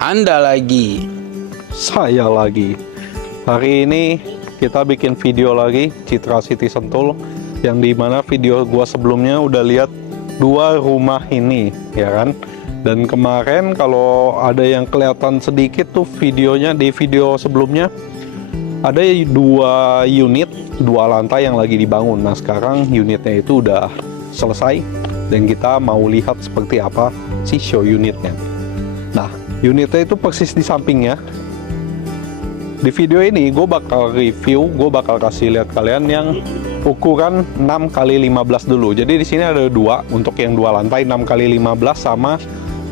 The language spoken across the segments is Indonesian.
Anda lagi. Saya lagi. Hari ini kita bikin video lagi Citra City Sentul, yang dimana video gua sebelumnya udah lihat dua rumah ini, ya kan? Dan kemarin kalau ada yang kelihatan sedikit tuh videonya, di video sebelumnya ada dua unit, dua lantai yang lagi dibangun. Nah sekarang unitnya itu udah selesai dan kita mau lihat seperti apa si show unitnya. Nah unitnya itu persis di sampingnya. Di video ini gue bakal review, gue bakal kasih lihat kalian yang ukuran 6x15 dulu. Jadi di sini ada dua, untuk yang dua lantai 6x15 sama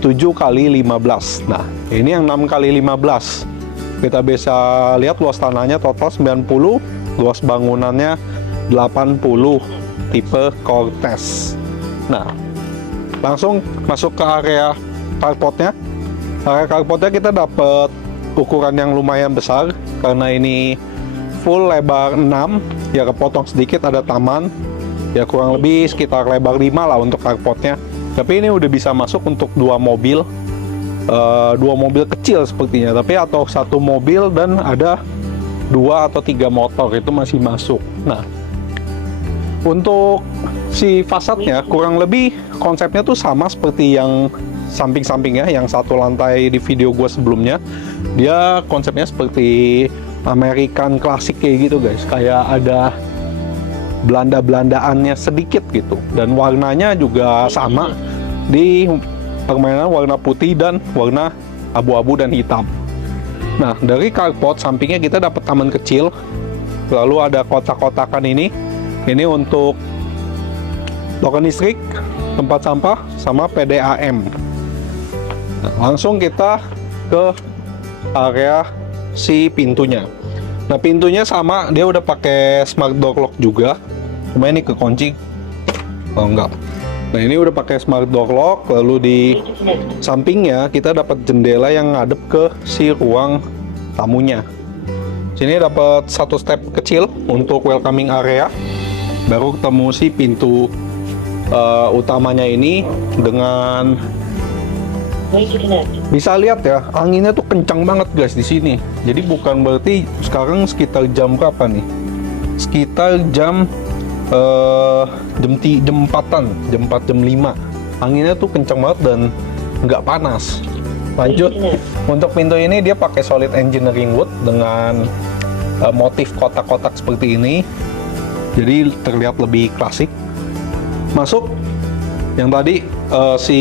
7x15. Nah, ini yang 6x15. Kita bisa lihat luas tanahnya total 90, luas bangunannya 80, tipe Cortez. Nah, langsung masuk ke area carportnya. Area carportnya kita dapat ukuran yang lumayan besar karena ini full lebar 6, ya kepotong sedikit ada taman, ya kurang lebih sekitar lebar 5 lah untuk carportnya. Tapi ini udah bisa masuk untuk dua mobil kecil sepertinya, tapi atau satu mobil dan ada 2 atau 3 motor itu masih masuk. Nah untuk si fasadnya kurang lebih konsepnya tuh sama seperti yang samping-sampingnya, yang satu lantai di video gue sebelumnya. Dia konsepnya seperti American klasik kayak gitu guys, kayak ada Belanda-Belandaannya sedikit gitu, dan warnanya juga sama di permainan warna putih dan warna abu-abu dan hitam. Nah dari carport sampingnya kita dapat taman kecil, lalu ada kotak-kotakan ini untuk token listrik, tempat sampah, sama PDAM. Nah, langsung kita ke area si pintunya. Nah pintunya sama, dia udah pakai smart door lock juga, cuma ini kekunci. Oh enggak. Nah ini udah pakai smart door lock. Lalu di sampingnya kita dapat jendela yang ngadep ke si ruang tamunya. Sini dapat satu step kecil untuk welcoming area, baru ketemu si pintu utamanya ini. Dengan bisa lihat ya, anginnya tuh kencang banget guys di sini. Jadi bukan berarti sekarang sekitar jam berapa nih? Sekitar jam 4-an, jam 4, jam 5. Anginnya tuh kencang banget dan nggak panas. Lanjut, untuk pintu ini dia pakai solid engineering wood dengan motif kotak-kotak seperti ini. Jadi terlihat lebih klasik. Masuk, yang tadi si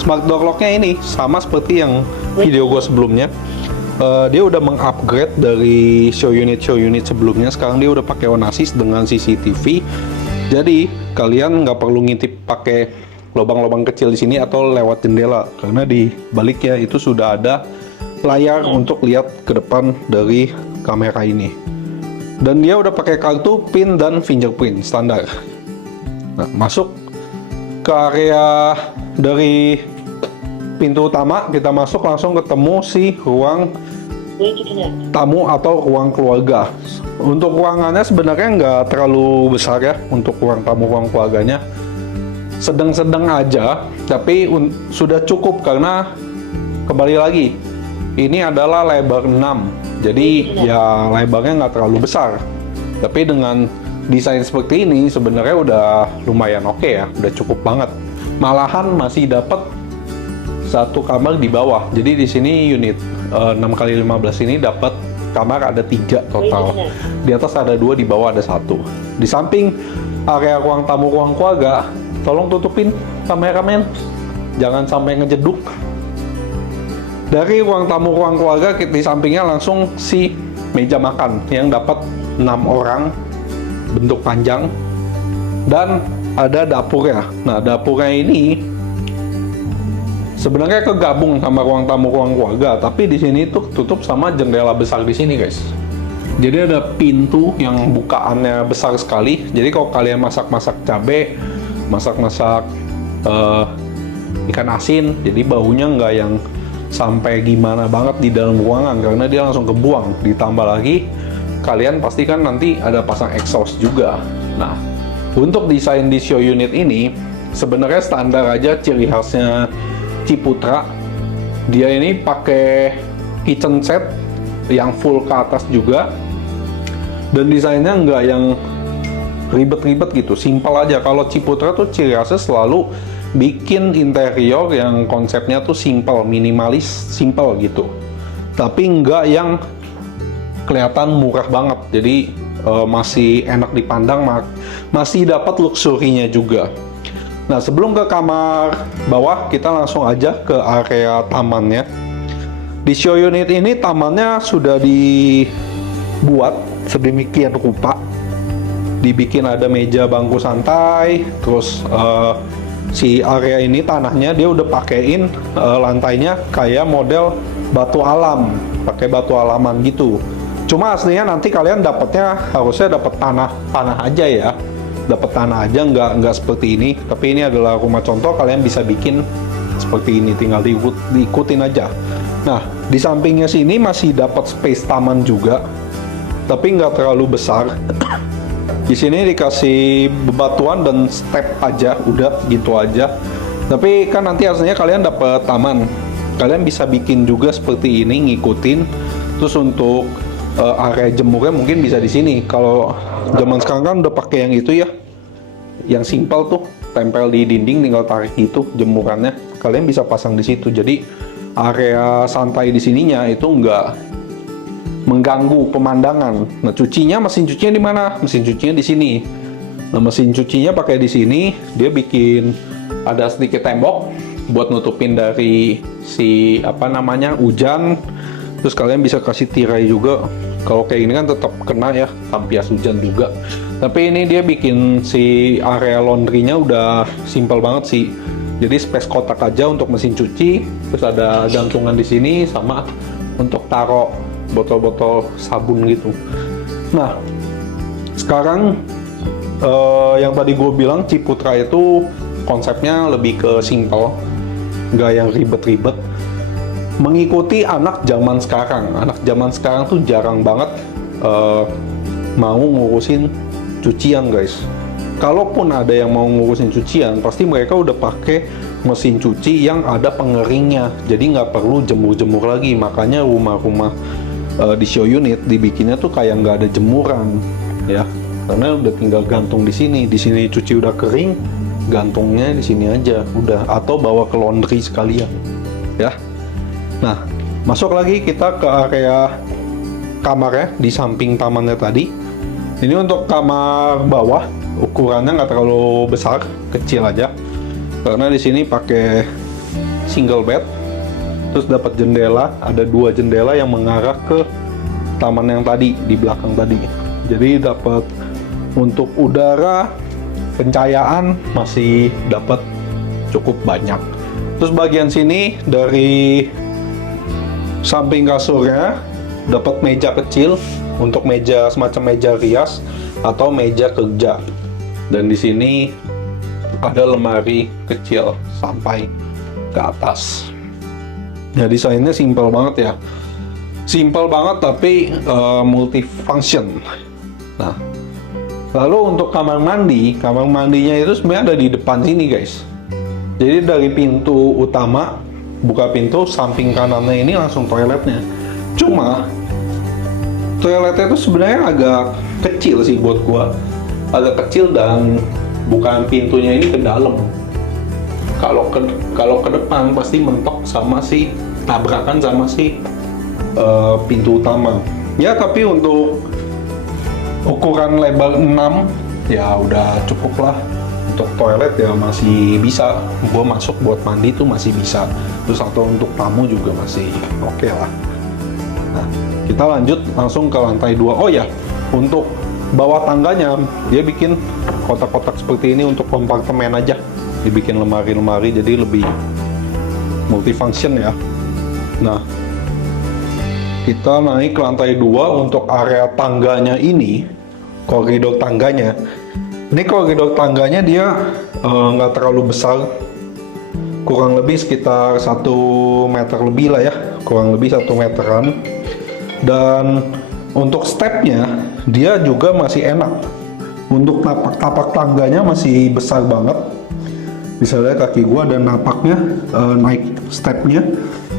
smart door locknya ini sama seperti yang video gue sebelumnya. Dia udah mengupgrade dari show unit sebelumnya. Sekarang dia udah pakai Oasis dengan CCTV. Jadi kalian nggak perlu ngintip pakai lubang-lubang kecil di sini atau lewat jendela, karena di baliknya itu sudah ada layar untuk lihat ke depan dari kamera ini. Dan dia udah pakai kartu PIN dan fingerprint standar. Nah, masuk ke area dari pintu utama, kita masuk langsung ketemu si ruang tamu atau ruang keluarga. Untuk ruangannya sebenarnya nggak terlalu besar ya, untuk ruang tamu, ruang keluarganya sedang-sedang aja, tapi sudah cukup karena kembali lagi ini adalah lebar 6, jadi ya lebarnya nggak terlalu besar. Tapi dengan desain seperti ini sebenarnya udah lumayan oke ya, udah cukup banget. Malahan masih dapat satu kamar di bawah. Jadi di sini unit 6x15 ini dapat kamar ada 3 total. Di atas ada 2, di bawah ada 1. Di samping area ruang tamu, ruang keluarga, tolong tutupin kameramen, jangan sampai ngejeduk. Dari ruang tamu, ruang keluarga, di sampingnya langsung si meja makan yang dapat 6 orang, bentuk panjang, dan ada dapurnya. Nah dapurnya ini sebenarnya kegabung sama ruang tamu, ruang keluarga, tapi di sini tuh tutup sama jendela besar di sini guys. Jadi ada pintu yang bukaannya besar sekali. Jadi kalau kalian masak-masak cabai, masak-masak ikan asin, jadi baunya nggak yang sampai gimana banget di dalam ruangan, karena dia langsung kebuang. Ditambah lagi kalian pastikan nanti ada pasang exhaust juga. Nah untuk desain di show unit ini sebenarnya standar aja, ciri khasnya Ciputra Dia ini pakai kitchen set yang full ke atas juga, dan desainnya nggak yang ribet-ribet gitu, simpel aja. Kalau Ciputra tuh ciri khasnya selalu bikin interior yang konsepnya tuh simple, minimalis, simple gitu. Tapi nggak yang kelihatan murah banget, jadi masih enak dipandang, masih dapat luxury-nya juga. Nah, sebelum ke kamar bawah, kita langsung aja ke area tamannya. Di show unit ini tamannya sudah dibuat sedemikian rupa. Dibikin ada meja bangku santai, terus si area ini tanahnya dia udah pakein lantainya kayak model batu alam, pakai batu alaman gitu. Cuma aslinya nanti kalian harusnya dapat tanah aja ya. Dapat tanah aja, nggak seperti ini. Tapi ini adalah rumah contoh, kalian bisa bikin seperti ini, tinggal diikutin aja. Nah, di sampingnya sini masih dapat space taman juga, tapi nggak terlalu besar. Di sini dikasih bebatuan dan step aja, udah gitu aja. Tapi kan nanti aslinya kalian dapat taman, kalian bisa bikin juga seperti ini, ngikutin. Terus untuk area jemurnya mungkin bisa di sini. Kalau zaman sekarang kan udah pakai yang itu ya, yang simple tuh, tempel di dinding, tinggal tarik gitu jemurannya. Kalian bisa pasang di situ. Jadi area santai di sininya itu nggak mengganggu pemandangan. Nah, mesin cucinya di mana? Mesin cucinya di sini. Nah, mesin cucinya pakai di sini. Dia bikin ada sedikit tembok buat nutupin dari si hujan. Terus kalian bisa kasih tirai juga. Kalau kayak gini kan tetap kena ya, tampias hujan juga. Tapi ini dia bikin si area laundry-nya udah simple banget sih. Jadi space kotak aja untuk mesin cuci, terus ada gantungan di sini sama untuk taruh botol-botol sabun gitu. Nah, sekarang yang tadi gue bilang Ciputra itu konsepnya lebih ke simple, nggak yang ribet-ribet. Mengikuti anak zaman sekarang. Anak zaman sekarang tuh jarang banget mau ngurusin cucian, guys. Kalaupun ada yang mau ngurusin cucian, pasti mereka udah pakai mesin cuci yang ada pengeringnya. Jadi nggak perlu jemur-jemur lagi. Makanya rumah-rumah di show unit dibikinnya tuh kayak nggak ada jemuran, ya. Karena udah tinggal gantung di sini. Di sini cuci udah kering, gantungnya di sini aja, udah. Atau bawa ke laundry sekalian, ya. Nah, masuk lagi kita ke area kamarnya di samping tamannya tadi. Ini untuk kamar bawah, ukurannya nggak terlalu besar, kecil aja. Karena di sini pakai single bed, terus dapat jendela, ada 2 jendela yang mengarah ke taman yang tadi di belakang tadi. Jadi dapat untuk udara, pencahayaan masih dapat cukup banyak. Terus bagian sini dari samping kasurnya dapat meja kecil untuk semacam meja rias atau meja kerja. Dan di sini ada lemari kecil sampai ke atas. Ya, desainnya simple banget ya. Simple banget tapi multifunction. Nah, lalu untuk kamar mandinya itu sebenarnya ada di depan sini, guys. Jadi dari pintu utama, buka pintu, samping kanannya ini langsung toiletnya. Cuma toiletnya itu sebenarnya agak kecil sih buat gua. Agak kecil dan bukan pintunya ini ke dalam. Kalau ke depan pasti mentok sama tabrakan sama pintu utama. Ya, tapi untuk ukuran lebar 6 ya udah cukup lah. Untuk toilet ya masih bisa, gue masuk buat mandi tuh masih bisa. Terus atau untuk tamu juga masih oke lah. Nah, kita lanjut langsung ke lantai 2. Oh ya, untuk bawah tangganya dia bikin kotak-kotak seperti ini untuk kompartemen aja. Dibikin lemari-lemari jadi lebih multifunction ya. Nah, kita naik ke lantai 2 untuk area tangganya ini, koridor tangganya. Ini koridor tangganya dia nggak terlalu besar, kurang lebih sekitar 1 meter lebih lah ya, kurang lebih 1 meteran. Dan untuk stepnya dia juga masih enak. Untuk tapak tangganya masih besar banget. Bisa lihat kaki gua dan napaknya naik stepnya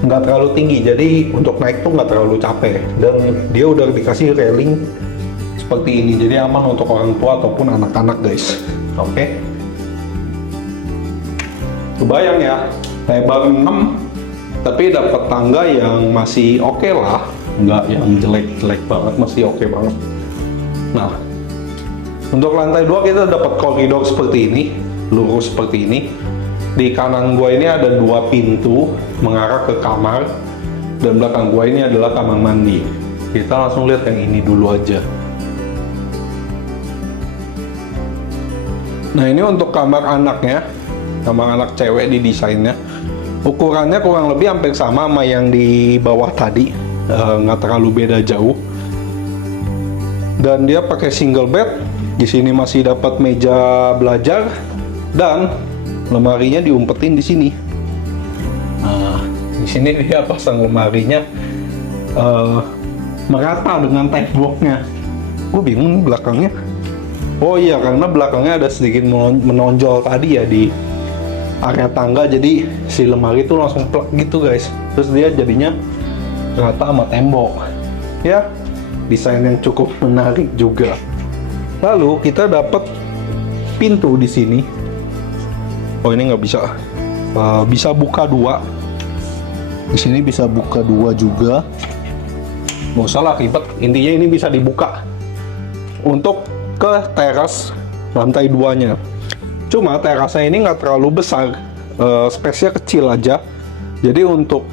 nggak terlalu tinggi, jadi untuk naik tuh nggak terlalu capek, dan dia udah dikasih railing seperti ini, jadi aman untuk orang tua ataupun anak-anak guys. Oke. Kebayang ya, lebar 6 tapi dapat tangga yang masih oke lah, nggak yang jelek-jelek banget, masih oke banget. Nah, untuk lantai 2 kita dapat koridor seperti ini, lurus seperti ini. Di kanan gua ini ada 2 pintu mengarah ke kamar, dan belakang gua ini adalah kamar mandi. Kita langsung lihat yang ini dulu aja. Nah, ini untuk kamar anaknya, kamar anak cewek di desainnya. Ukurannya kurang lebih hampir sama sama yang di bawah tadi, nggak terlalu beda jauh. Dan dia pakai single bed. Di sini masih dapat meja belajar dan lemarinya diumpetin di sini. Nah, di sini dia pasang lemarinya merata dengan temboknya. Gue bingung belakangnya. Oh iya, karena belakangnya ada sedikit menonjol tadi ya di area tangga, jadi si lemari itu langsung plek gitu guys. Terus dia jadinya rata sama tembok. Ya, desain yang cukup menarik juga. Lalu kita dapat pintu di sini. Oh, ini nggak bisa. Bisa buka 2. Di sini bisa buka 2 juga. Nggak usah lah ribet. Intinya ini bisa dibuka untuk ke teras lantai 2-nya. Cuma terasnya ini nggak terlalu besar, space-nya kecil aja. Jadi untuk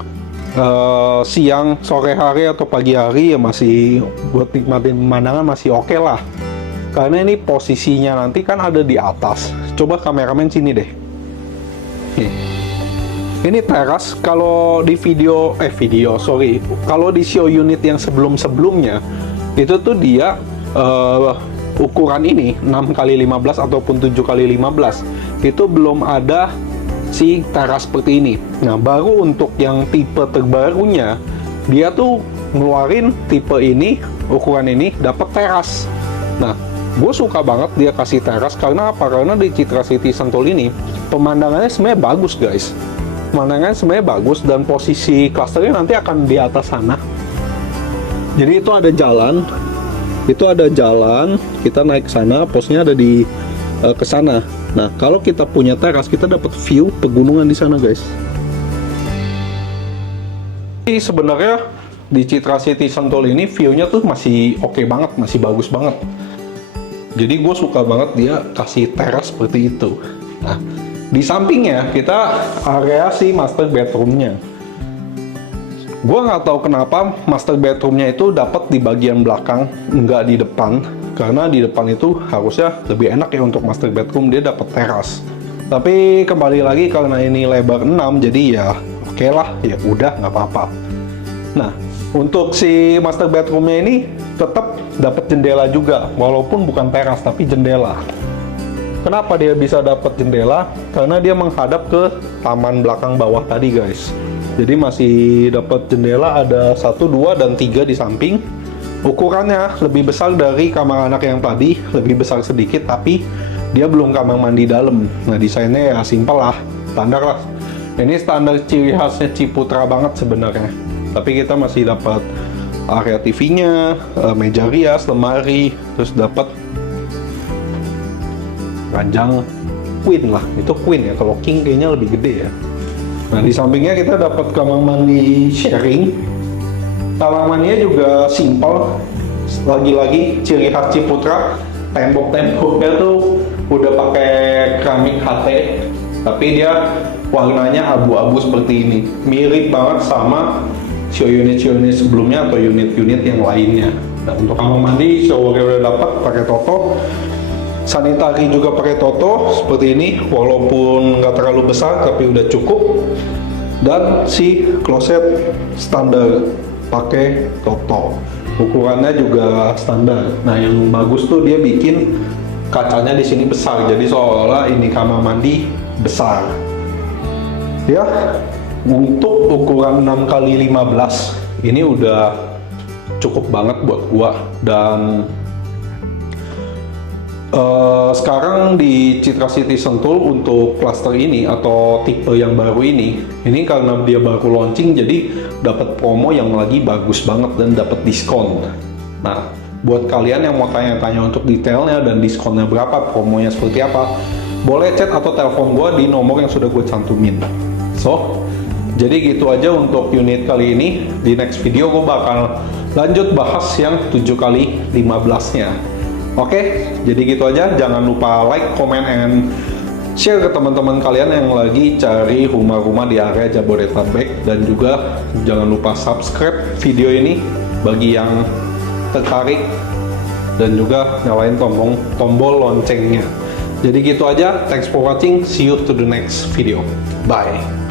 siang, sore hari atau pagi hari ya masih buat nikmatin pemandangan masih oke lah. Karena ini posisinya nanti kan ada di atas. Coba kameramen sini deh. Ini teras. Kalau di kalau di show unit yang sebelumnya itu tuh dia ukuran ini 6x15 ataupun 7x15 itu belum ada si teras seperti ini. Nah, baru untuk yang tipe terbarunya dia tuh ngeluarin tipe ini, ukuran ini dapat teras. Nah, gue suka banget dia kasih teras. Karena apa? Karena di Citra City Sentul ini pemandangannya sebenarnya bagus guys. Pemandangannya sebenarnya bagus, dan posisi klasternya nanti akan di atas sana. Jadi itu ada jalan. Kita naik ke sana, posnya ada di ke sana. Nah, kalau kita punya teras, kita dapat view pegunungan di sana, guys. Jadi sebenarnya di Citra City Sentul ini view-nya tuh masih oke banget, masih bagus banget. Jadi gue suka banget dia kasih teras seperti itu. Nah, di sampingnya kita area si master bedroom-nya. Gue nggak tahu kenapa master bedroom-nya itu dapat di bagian belakang, nggak di depan. Karena di depan itu harusnya lebih enak ya untuk master bedroom, dia dapat teras. Tapi kembali lagi karena ini lebar 6, jadi ya oke lah, ya udah nggak apa-apa. Nah, untuk si master bedroom-nya ini tetap dapat jendela juga, walaupun bukan teras tapi jendela. Kenapa dia bisa dapat jendela? Karena dia menghadap ke taman belakang bawah tadi, guys. Jadi masih dapat jendela, ada 1, 2, dan 3 di samping. Ukurannya lebih besar dari kamar anak yang tadi, lebih besar sedikit, tapi dia belum kamar mandi dalam. Nah, desainnya ya simpel lah, standar lah. Ini standar ciri khasnya Ciputra banget sebenarnya. Tapi kita masih dapat area TV-nya, meja rias, lemari, terus dapat ranjang queen lah. Itu queen ya, kalau king kayaknya lebih gede ya. Nah, di sampingnya kita dapat kamar mandi sharing. Kamar mandinya juga simple. Lagi-lagi ciri khas Ciputra, tembok-temboknya tuh udah pakai keramik HT, tapi dia warnanya abu-abu seperti ini. Mirip banget sama show unit sebelumnya atau unit-unit yang lainnya. Nah, untuk kamar mandi showernya udah dapat pakai Toto. Sanitari juga pakai Toto seperti ini, walaupun nggak terlalu besar tapi udah cukup. Dan si kloset standar pakai Toto, ukurannya juga standar. Nah, yang bagus tuh dia bikin kacanya di sini besar, jadi seolah-olah ini kamar mandi besar. Ya, untuk ukuran 6x15 ini udah cukup banget buat gua, dan Sekarang di Citra City Sentul untuk klaster ini atau tipe yang baru ini karena dia baru launching jadi dapat promo yang lagi bagus banget dan dapat diskon. Nah, buat kalian yang mau tanya-tanya untuk detailnya dan diskonnya berapa, promonya seperti apa, boleh chat atau telepon gue di nomor yang sudah gue cantumin. So, jadi gitu aja untuk unit kali ini. Di next video gue bakal lanjut bahas yang 7x15-nya. Oke, jadi gitu aja. Jangan lupa like, comment, and share ke teman-teman kalian yang lagi cari rumah-rumah di area Jabodetabek. Dan juga jangan lupa subscribe video ini bagi yang tertarik. Dan juga nyalain tombol loncengnya. Jadi gitu aja. Thanks for watching. See you to the next video. Bye.